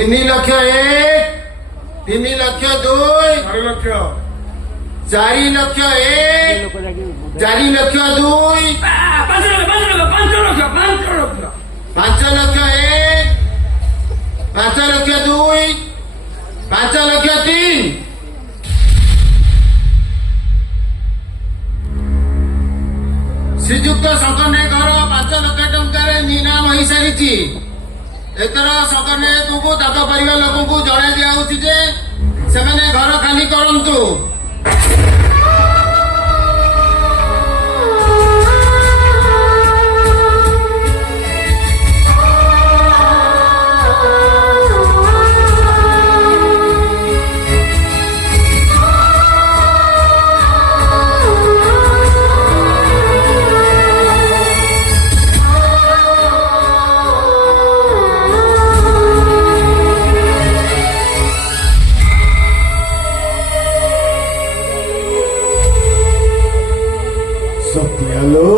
3 ଲକ୍ଷ 1 3 ଲକ୍ଷ 2 4 ଲକ୍ଷ 4 ଲକ୍ଷ 1 4 ଲକ୍ଷ 2 5 ଲକ୍ଷ 5 ଲକ୍ଷ 1 5 ଲକ୍ଷ 2 5 ଲକ୍ଷ 3 ଶ୍ରୀଯୁକ୍ତ ଶଙ୍କର ଘର 5 ଲକ୍ଷ ଟଙ୍କାରେ ନିଲାମ ହୋଇସାରିଛି। ଏଥର ଶଙ୍କର ନାୟକଙ୍କୁ ତାଙ୍କ ପରିବାର ଲୋକଙ୍କୁ ଜଣାଇ ଦିଆଯାଉଛି ଯେ ସେମାନେ ଘର ଖାଲି କରନ୍ତୁ। ସତ୍ୟାଲୋ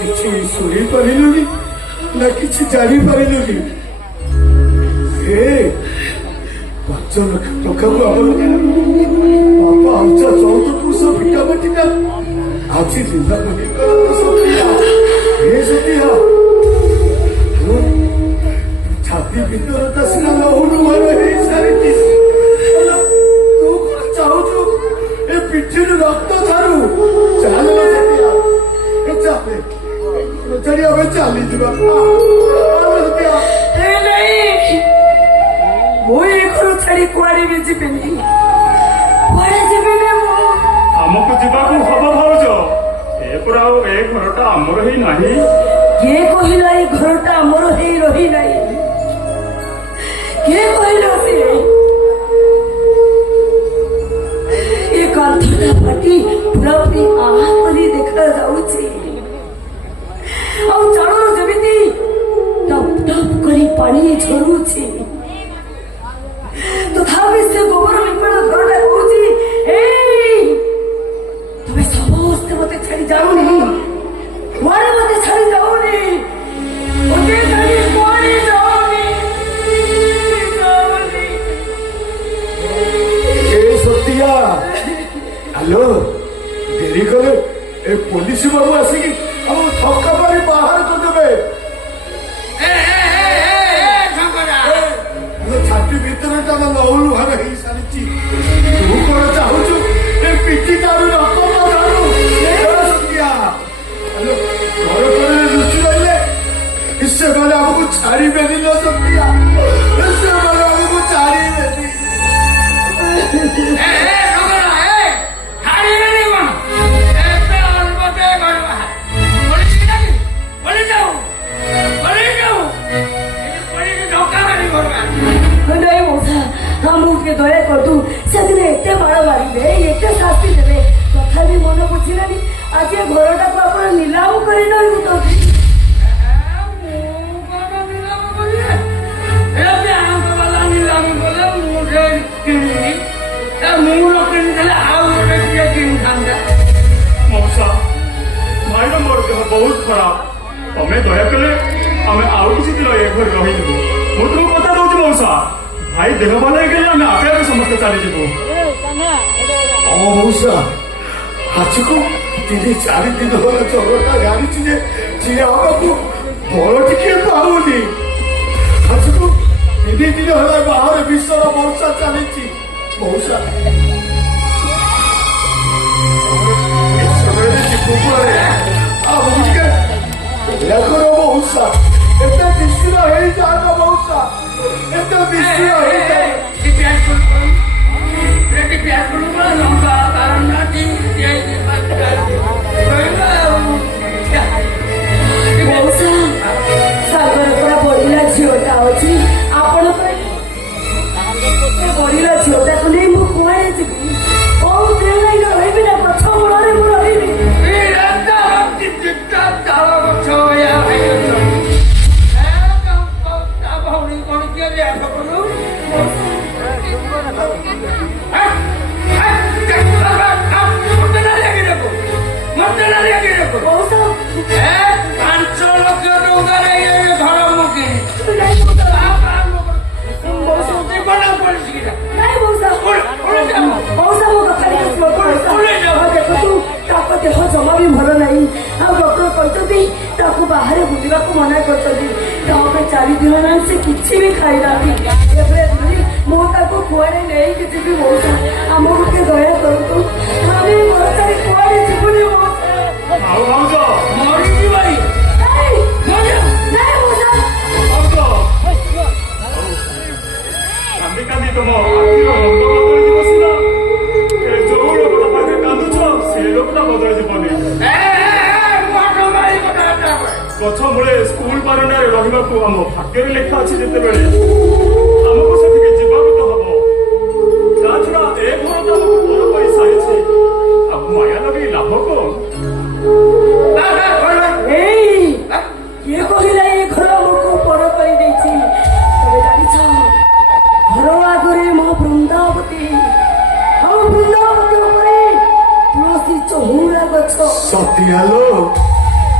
କିଛି ଶୁଣିପାରିଲୁନି ନା କିଛି ଜାଣିପାରିଲୁନି? 5 ଲକ୍ଷ ଟଙ୍କାକୁ ଆମର ବାପା ଆଉଚା 14 ପୁରୁଷ ଭିଟା ବାଟିଟା ଆଜି ନିଲାମ ହେଇଗଲା। ସତ୍ୟା ଛାତି ଭିତରଟା ସିନା ଲହୁଣୁ ଘର ହେଇସାରିଛି। ତୁ କଣ ଚାହୁଁଛୁ ଏ ପିଠିରୁ ରକ୍ତ ଝାରୁ? ଚାଲ ଚାଲି ଆମେ ଚାଲିଯିବା। ମୁଁ ଏ ଘର ଛାଡି କୁଆଡେ ବି ଯିବିନି, କୁଆଡେ ଯିବିନି ମୁଁ। ଆମକୁ ଯିବାକୁ ହବ ଭାଉଜ। ଏପରା ଆଉ ଏ ଘରଟା ଆମର ହିଁ ନାହିଁ। କିଏ କହିଲା ଏ ଘରଟା ଆମର ହେଇ ରହି ନାହିଁ? କିଏ କହିଲା ସେ? ଏ କାନ୍ଥଟା ଫାଟି ପୁରାପୁରି ଆହା କରି ଦେଖାଯାଉଛି। ଆଉ ଚାଳରୁ ଯେମିତି ଟପ୍ ଟପ୍ କରି ପାଣି ଝରୁଛି। ତଥାପି ସେ ଗୋବର ଲିପଣ ଘରଟା କହୁଛି, ତମେ ସମସ୍ତେ ମତେ ଛାଡି ଯାଉନି, କୁଆଡେ ମତେ ଛାଡି ଯାଉନି, ମତେ ଛାଡି କୁଆଡେ ଯାଉନି। ସତ୍ୟା ହ୍ୟାଲୋ, ଡେରି କଲେ ଏ ପୋଲିସ ବାବୁ ଆସିକି ଆମ ଥକା ପାରି ବାହାର କରିଦେବେ। ଛାତି ଭିତରେ ତାର ଲହୁଲୁ ଘର ହେଇସାରିଛି। ତୁ କଣ ଚାହୁଁଛୁ ଏ ପିଠି ତାରୁ ରକ୍ତ ଝାଡୁ? ସତ୍ୟା ଘର ପରେ ଲୁଚି ରହିଲେ ସେମାନେ ଆମକୁ ଛାଡିବେନି। ଲୋ ସତ୍ୟା, ସେମାନେ ଆମକୁ ଛାଡିବେନି। ଆମକୁ ଦୟା କରିଦୁ। ସେଦିନ ଏତେ ମାଡ଼ ମାରିବେ, ଏତେ ଶାସ୍ତି ଦେବେ, ତଥାପି ମନ ବୁଝିଲାନି। ଆଜି ଏ ଘରଟାକୁ ଆପଣ ନିଲାମ କରି ନଉଛନ୍ତି। ମଉସା ଭାଇର ମୋର ଦେହ ବହୁତ ଖରାପ। ତମେ ଦୟାକଲେ ଆମେ ଆଉ କିଛି ଦିନ ଏ ଘରେ ରହିଯିବୁ। ମୁଁ ତୁମକୁ କଥା ଦଉଛି ମଉସା, ଭାଇ ଦେହ ଭଲ ହେଇଗଲେ ଆମେ ଆପେ ଆପେ ସମସ୍ତେ ଚାଲିଯିବୁ। ମଉସା ଆଜିକୁ 3-4 ଦିନ ହେଲା ଜ୍ୱରଟା ଗାଡ଼ିଛି ଯେ ସିଏ ଆମକୁ ବଳ ଟିକେ ପାଉନି। ଆଜିକୁ 3 ଦିନ ହେଲା ବାହାରେ ବିଷର ବର୍ଷା ଚାଲିଛି। ମଉସା ମଉସା ଏତେ ବିଷୟ ହେଇଯାଏ ମଉସା, ଏତେ ବିଷୟ ହେଇଯାଏ। ମଉସା ସାଗର ପୁରା ବଢିଲା ଝିଅଟା ଅଛି। ଆପଣ ବଢିଲା ଝିଅଟାକୁ ନେଇ ମୁଁ କୁଆଡେ ଯିବି? କୋଉ ଦେଉନାଇ ରହିବି ନା ଗଛ ମୂଳରେ ମୁଁ ରହିବି? ପାଞ୍ଚ ଖାଇନାହାନ୍ତି ଏବେ ଧରି ମୁଁ ତାକୁ କୁଆଡ଼େ ନେଇକି ଯିବି ମଉସା ଆମକୁ ଟିକେ ଦୟା କରନ୍ତୁ ଆମେ ଘର ଛାଡ଼ି କୁଆଡ଼େ ଯିବୁନି ମଉସା ଆଉ ଭାଉଜ ନାଇଁ ମଉସା କାନ୍ଦି କାନ୍ଦି ତମ ଆଖିର ରଙ୍ଗ ବଦଳିଯିବ ସିନା ଏ ଯୋଉ ଲୋକଟା ପାଖରେ କାନ୍ଦୁଛ ସେ ଲୋକଟା ବଦଳି ଯିବନି ଗଛ ମୂଳେ ସ୍କୁଲ ବାରଣ୍ଡାରେ ରହିବାକୁ ଆମ ଭାଗ୍ୟରେ ଲେଖା ଅଛି ଯେତେବେଳେ ଆମକୁ ସେଠିକି ଯିବାକୁ ତ ହବ ତା ଛଡା ଏ ଘର ତ ଆମକୁ ପର କରି ସାରିଛି ଆଉ ମାୟା ଲଗେଇ ଲାଭ କଣ ଏଇ କିଏ କହିଲା ଏ ଘର ଆମକୁ ପର କରିଦେଇଛି ତମେ ଜାଣିଛ ଘର ଆଗରେ ମୋ ବୃନ୍ଦାବତୀ ଆଉ ବୃନ୍ଦାବତୀ ଉପରେ ତୁଳସୀ ଚହୁରା ଗଛ ସତିଆଲୋ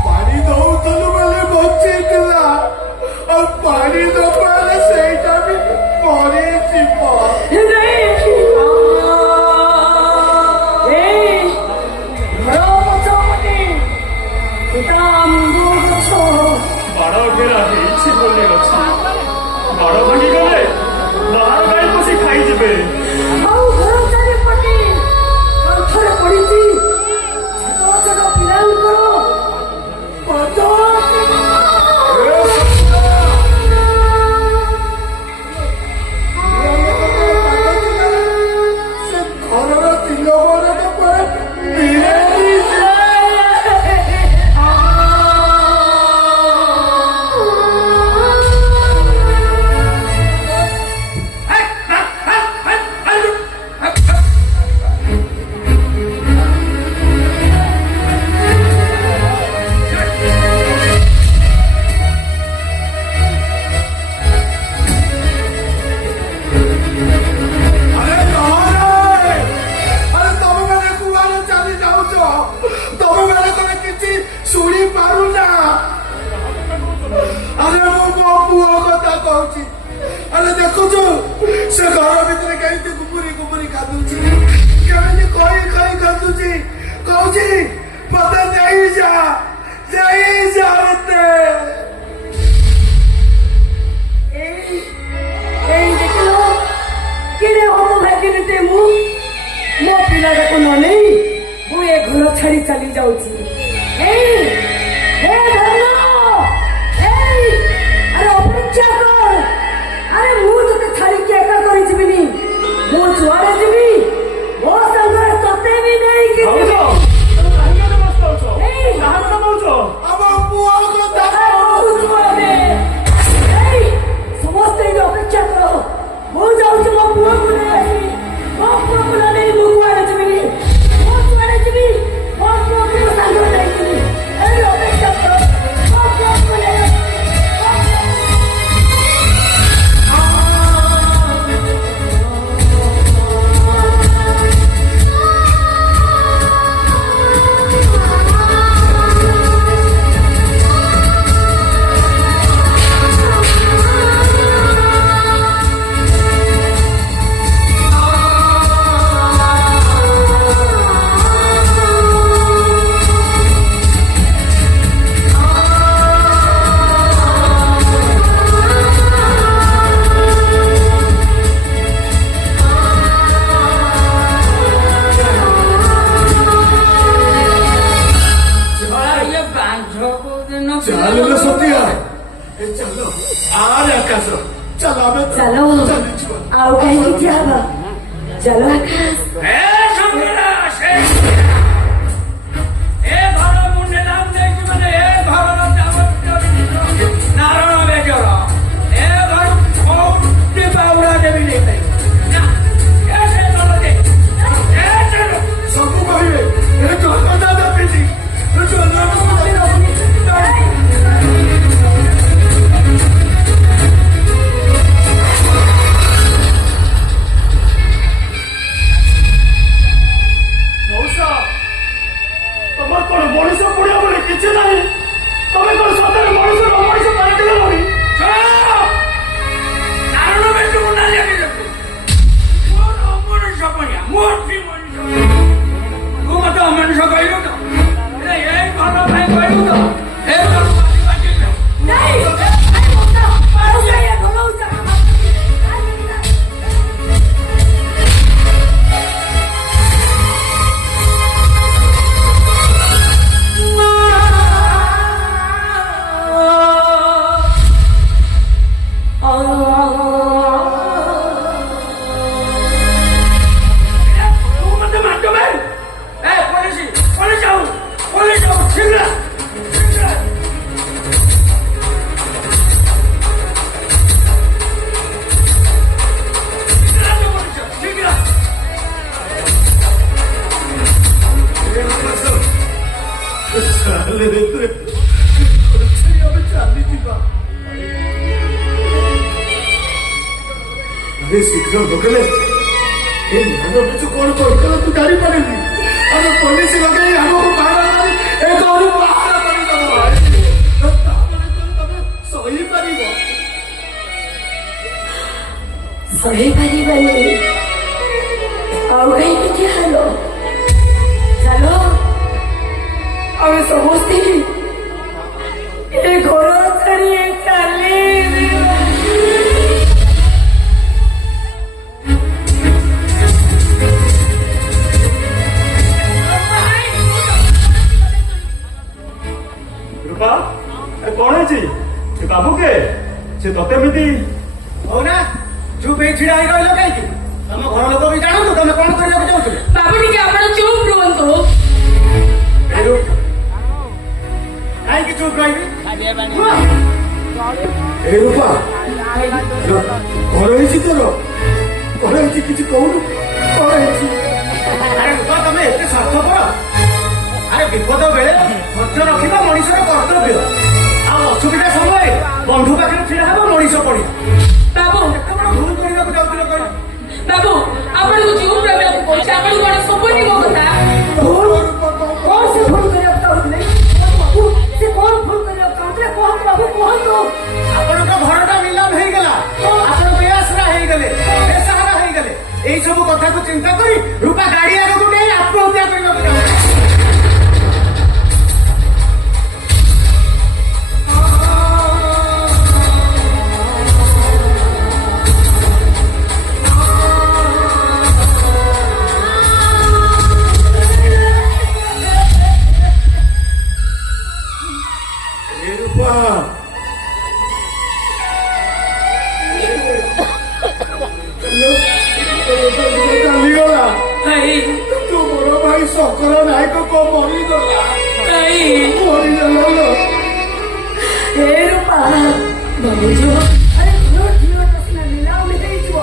ପାଣି ଦଉଥିଲୁ ବୋଲି ବଞ୍ଚେଇଥିଲା ଆଉ ପାଣି ଦବାରେ ସେଇଟା ବି ମରିଯିବ ବାଡ଼ ଘେରା ହେଇଛି ବୋଲି ଅଛି ବାଡ଼ ଭାଙ୍ଗି ଗଲେ ବାହାର ଗାଈ ପଶି ଖାଇଯିବେ ଆଉ ଘର ଚାରିପଟେ କାନ୍ଥରେ ପଡ଼ିଛି ଛୋଟ ଛୋଟ ପିଲାଙ୍କର ସେ ଘରର ତିନ ବରଟା ପରେ ବିରେଇ से घर भीतर कहीं गुमुरी गुमुरी कांदुची केमिति कही कही कांदुची कहूची पता नहीं जा मते এই ଦେଖିଲ କିରେ ହମ ଭାଗିନୀଟେ ମୁଁ ମୋ ପିଲାଟାକୁ ନ ନେଇ ମୁଁ ଏ ଘର ଛାଡ଼ି ଚାଲି ଯାଉଛି ଆରେ ଅପେକ୍ଷା କର ଆରେ ମୁଁ ତତେ ଛାଡ଼ିକି ଏକା କରି ଯିବିନି ମୁଁ ଯୁଆଡ଼େ ଯିବି ମୋ ସାଙ୍ଗରେ ତତେ ବି ନେଇକି ଯିବି ସମସ୍ତେ ଅପେକ୍ଷା କର ମୁଁ ଯାଉଛି ମୋ ପୁଅକୁ ନେଇ ଆସିବି ମୋ ପୁଅକୁ ନ ନେଇ ମୁଁ କୁଆଡ଼େ ଯିବିନି ମୁଁ ଯୁଆଡ଼େ ଯିବି ମୋ ପୁଅକୁ ମୋ ସାଙ୍ଗରେ ନେଇଯିବି ଏଇ ଅପେକ୍ଷା କର ମୋ ପୁଅକୁ ନେଇ चलो सतिया चलो आर आकाश चलो आमे चलो आओ कहीं क्या हवा चलो आकाश सबको कहिए ए तो दादा बेटी ଶୀଘ୍ର ଲଗେଇଲେ ଏ ଧାନ ପିଛୁ କଣ କରିଦେଲେ ତୁ ଜାଣିପାରିବି ଆମେ ପୋଲିସ ଲଗେଇ ଆମକୁ ବାହାର କରି ଏ ଘରୁ ବାହାର କରିଦେବ ତାପରେ ତମେ ସହିପାରିବ ସହିପାରିବାନି ଆଉ କାହିଁକି ହାଲ ଚାଲ ଆମେ ସମସ୍ତେ ଏ ଘର ଛାଡି ଚାଲି ରୂପା କଣ ହେଇଛି ସେ ବାବୁ କେ ସେ ତତେ ଏମିତି ହଉ ନା ଚୁପ୍ ହେଇ ଛିଡା ହେଇ ରହିଲ କାହିଁକି ତମ ଘର ଲୋକ ବି ଜାଣନ୍ତୁ ତମେ କଣ କରିବାକୁ ଚାହୁଁଥିଲେ ବାବୁ ଟିକେ ଆପଣ ଚୁପ୍ ରୁହନ୍ତୁ କାହିଁକି ଚୁପ୍ ରହିବି ଏ ରୂପା କଣ ହେଇଛି ତୋର କଣ ହେଇଛି କିଛି କହୁନୁ କଣ ହେଇଛି ଆରେ ରୂପା ତମେ ଏତେ ସ୍ୱାର୍ଥପର ଆରେ ବିପଦ ବେଳେ ଧୈର୍ଯ୍ୟ ରଖିବା ମଣିଷର କର୍ତ୍ତବ୍ୟ ଆଉ ଅସୁବିଧା ସମୟରେ ବନ୍ଧୁ ପାଖରେ ଛିଡା ହେବ ମଣିଷ ପଡିବ ବାବୁ ଏତେ ବଡ ଭୁଲ କରିବାକୁ ଯାଉଥିଲ କହିଲ ବାବୁ ଆପଣଙ୍କୁ ଚୁପ୍ ରହିବାକୁ କହୁଛି ଆପଣ କଣ ଶୁଭୁନି ମୋ କଥା କଣ ସେ ଭୁଲ କରିବାକୁ ଚାହୁଁଥିଲେ ବାବୁ ସେ କଣ ଭୁଲ କରିବାକୁ ଚାହୁଁଥିଲେ କୁହନ୍ତୁ ବାବୁ କୁହନ୍ତୁ ଆପଣଙ୍କ ଘରଟା ନିଲାମ ହେଇଗଲା ଆପଣ ବେଆସରା ହେଇଗଲେ ବେସାହାରା ହେଇଗଲେ ଏଇ ସବୁ କଥାକୁ ଚିନ୍ତା କରି ରୂପା ଗାଡି ଆଗକୁ ନେଇ ଆତ୍ମହତ୍ୟା କରିବାକୁ ଚାହୁଁଛି ଚାଲିଗଲା ତୁ ବଡ ଭାଇ ଶଙ୍କର ନାୟକ କଣ ମରିଗଲା ମରିଗଲା ହେ ରୂପା ଭାବୁଛ ଆରେ ଭଲ ଝିଅଟା ସିନା ନିଲାମ ହେଇଯିବ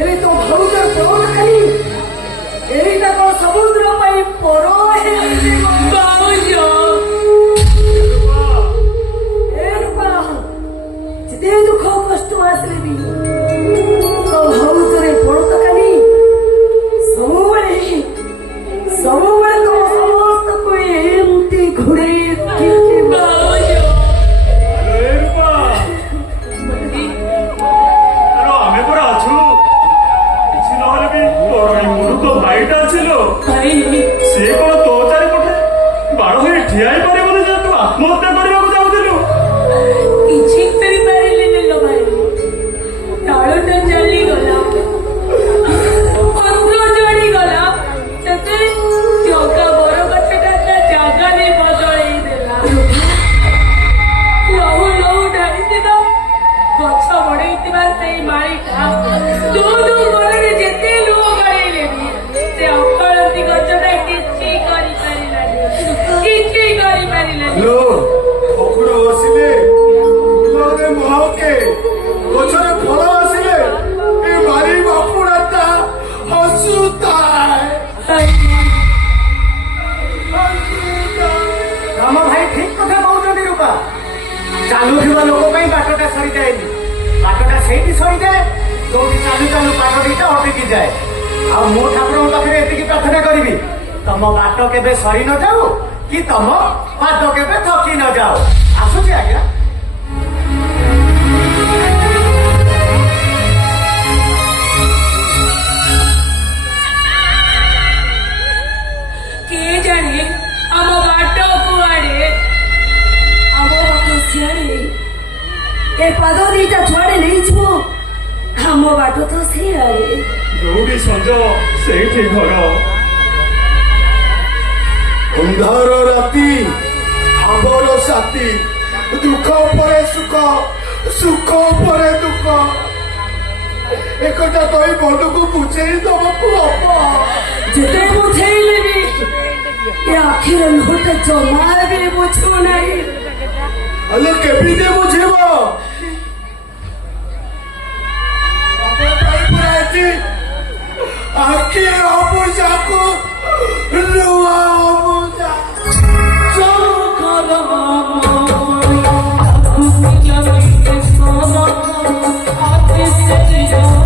ଏବେ ତୋ ଭାଉଜ ତୋର ଖାଲି ଏଇଟା କଣ ସମୁଦ୍ର ପାଇଁ ପର ଭାଉଜ ହେ ରୂପା ଯେତେ ଦୁଃଖ କଷ୍ଟ ଆସିଲେ ବି ତୋ ଭାଉଜରେ ପଡ଼ତ ଖାଲି ସବୁବେଳେ ସବୁବେଳେ ତମ ସମସ୍ତଙ୍କୁ ଏମିତି ଘୋଡେଇ ଭାଉଜ ରୂପା ଆରେ ଆମେ ପରା ଅଛୁ କିଛି ନହେଲେ ବି ତୋର ଏଇ ମୁରୁଖ ଭାଇଟା ଅଛି ଲୋ ସିଏ କଣ ତୋ ଚାରିପଟେ ବାଡ଼ ହୋଇ ଠିଆ ହେଇପାରିବନି ଯେ ତୁ ଆତ୍ମହତ୍ୟା କରିବାକୁ ଚାହୁଁଥିଲୁ କିଛି କରିପାରିଲିନି ଲୋ ଭାଇ ତାଳଟା ଚାଲିଗଲା ପତ୍ର ଚଢିଗଲା ସେତେ ଜଗା ବର ଗଛଟା ତା ଜାଗା ନେଇ ବଦଳେଇ ଦେଲା ଲହୁ ଲହୁ ଢାଳିଥିବା ଗଛ ବଢେଇଥିବା ସେଇ ମାଳିଟା ଦୁ ଦୁ ମନରେ ଯେତେ ଲୁହ ଗଳେଇଲେ ବି ସେ ଅକଳନ୍ତି ଗଛଟା କିଛି କରିପାରିଲାନି କିଛି କରିପାରିଲାନି ଲୋ ଅକୁର ବସିଲେ ଫୁଲରେ ମହକେ ଗଛରେ ଫଳ ଆସିଲେ ଏ ମାରି ବାପୁଡ଼ାଟା ହସୁଥାଏ ରାମ ଭାଇ ଠିକ କଥା କହୁଛନ୍ତି ରୂପା ଚାଲୁଥିବା ଲୋକ ପାଇଁ ବାଟଟା ସରିଯାଏନି ବାଟଟା ସେଇଠି ସରିଯାଏ ଯୋଉଠି ଚାଲୁ ଚାଲୁ ପାଦ ଦିଟା ଅଟକି ଯାଏ ଆଉ ମୁଁ ଠାକୁରଙ୍କ ପାଖରେ ଏତିକି ପ୍ରାର୍ଥନା କରିବି ତମ ବାଟ କେବେ ସରି ନ ଯାଉ କି ତମ ପାଦ କେବେ ଥକି ନ ଯାଉ ଆସୁଛି ଆଜ୍ଞା କିଏ ଜାଣେ ଆମ ବାଟ କୁଆଡେ ଆମ ବାଟ ସିଆଡେ ଏ ପାଦ ଦିଟା ଛୁଆଡେ ନେଇଯିବ ଆମ ବାଟ ତ ସିଆଡେ ଯୋଉଠି ସଞ୍ଜ ସେଇଠି ଘର ଅନ୍ଧାର ରାତି ଆମ୍ବର ସାଥୀ ଦୁଃଖ ପରେ ସୁଖ ସୁଖ ପରେ ଦୁଃଖ ଏକଥା କହି ମନକୁ ବୁଝେଇ ଦବାକୁ ହବ ଯେତେ ବୁଝେଇଲେ ବି ଏ ଆଖିର ଲୁହଟା ଜମା ବି ବୁଝୁ ନାହିଁ ହେଲେ କେମିତି ବୁଝିବ ଆଖି ଅବୁଝାକୁ ଲୁହ ଅବୁଝା Just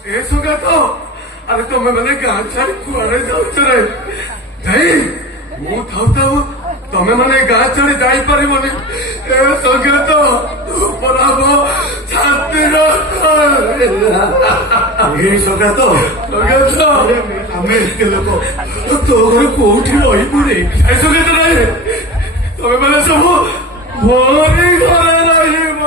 ଏ ସଙ୍ଗାତ ଆରେ ତମେ ମାନେ ଗାଁ ଛାଡି କୁଆଡେ ଯାଉଛ ରେ ଯାଇ ମୁଁ ଥାଉ ଥାଉ ତମେ ମାନେ ଗାଁ ଛାଡି ଯାଇପାରିବନି ଏ ସଙ୍ଗାତ ପରାବ ଛାତିର ଏ ସଙ୍ଗାତ ସଙ୍ଗାତ ଆମେ ଏତେ ଲୋକ ତୋ ଘରେ କୋଉଠି ରହିବୁ ରେ ଏ ସଙ୍ଗାତ ନାଇଁ ତମେ ମାନେ ସବୁ ଭରି ଘରେ ରହିବ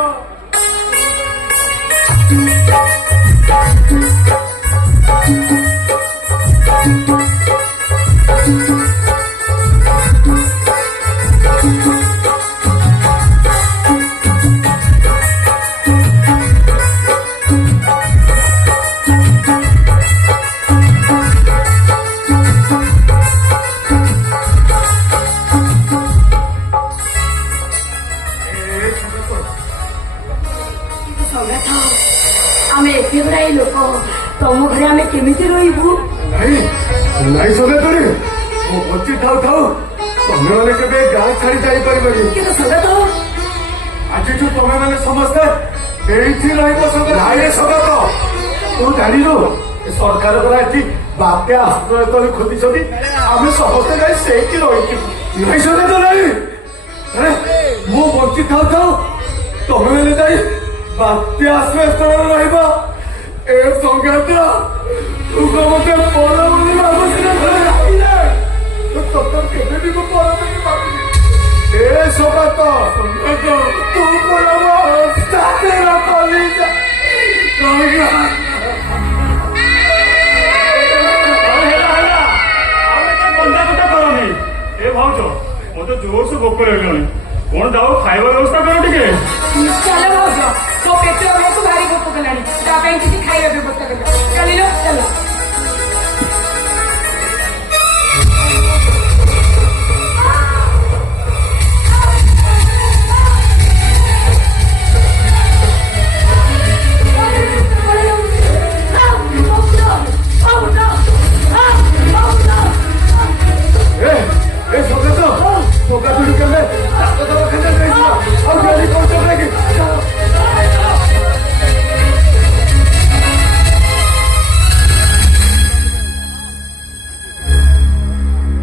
ସଙ୍ଗାତ ଆମେ ଏତେ ଗୁଡାଏ ଲୋକ ତମ ଘରେ ଆମେ କେମିତି ରହିବୁ ନାଇଁ ନାଇଁ ସଙ୍ଗାତରେ ମୁଁ ବଞ୍ଚି ଥାଉ ଥାଉ ତମେ ମାନେ କେବେ ଗାଁ ଛାଡି ଯାଇପାରିବନି କିନ୍ତୁ ସଙ୍ଗାତ ଆଜିଠୁ ତମେ ମାନେ ସମସ୍ତେ ଏଇଠି ରହିବ ସଙ୍ଗାତ ନାଇଁ ସଙ୍ଗାତ ତୁ ଜାଣିନୁ ସରକାରଙ୍କର ଆଜି ବାତ୍ୟା ଆଶ୍ରୟସ୍ଥଳୀ ଖୋଲିଛନ୍ତି ଆମେ ସମସ୍ତେ ଯାଇ ସେଇଠି ରହିଛୁ ନାଇଁ ସଙ୍ଗାତ ନାଇଁ ଆରେ ମୁଁ ବଞ୍ଚି ଥାଉ ଥାଉ ତମେ ମାନେ ଯାଇ ବାତ୍ୟା ଆଶ୍ରୟସ୍ଥଳରେ ରହିବ ଏ ସଙ୍ଗାତ ତୁ ମତେ ପର ବୋଲି ଭାବୁଛି ତୋର କେବେ ବି ମୁଁ ପର ବୋଲି ଭାବୁଛି ଏ ସଙ୍ଗାତ ସଙ୍ଗାତ ତୁ ପଳବ ସାଥେର କଲିଜା ହେଲା ଆଉ ଏତେ ଗନ୍ଦା କଥା କରନି ଏ ଭାଉଜ ମତେ ଜୋରସେ ଭୋକ ଲାଗିଲାଣି କଣ ଯାଉ ଖାଇବା ବ୍ୟବସ୍ଥା କର ଟିକେ ଚାଲ ଭାଉଜ ତୋ ପେଟ ଆମକୁ ଭାରି ଭୋକ କଲାଣି ତା ପାଇଁ କିଛି ଖାଇବା ବ୍ୟବସ୍ଥା କରିବା